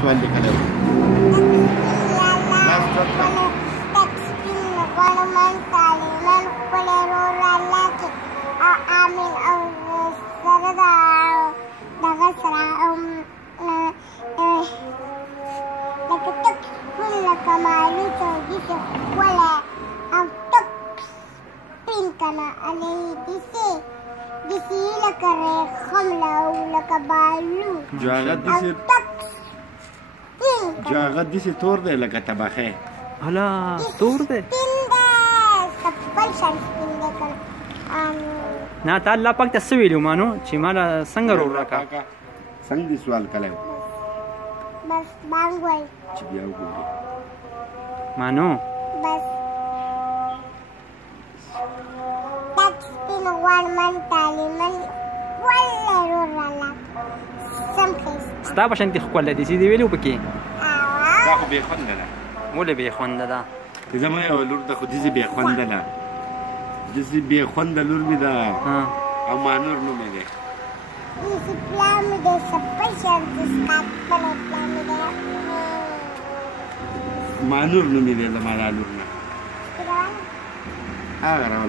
سوال لیکلی و لاس ټک کړه. تک سپین غواړم تعلیمان ښکلی رور الله کې آمین او سره دغه سره لکه تک سپین لکه مالو چوکي چې ښکلی او تک سپین که نه هلې داسې لکه ریخم او لکه بالو جاغت او داسې تک سپین جاغت داسې تور دی لکه تبخی. هلا تور دی سپین دی بل شان سپین دی که نه تا الله پاک ته څه ویلي مانو چې ماله څنګه رور راکړه کاکا څنګه دې سوال کلی و بس بانګ وایي چې بیا وګورې مانو بس تک سپین غواړم تعلیمن ولې رور الله سم ښایسته ستا په شانتې ښکلی دي چې دې ویلي و پکې دا خو بې خونده ده. ولې بې خونده ده زما یوه لور ده خو داسې بې خونده ده داسې بې خونده لور مې ده او مانور نوم یې دی. داسې پلار مې دی سپی شان چې سکاتلی پلار مې دی مانور نوم یې دی زما دا لور نه هغه راوله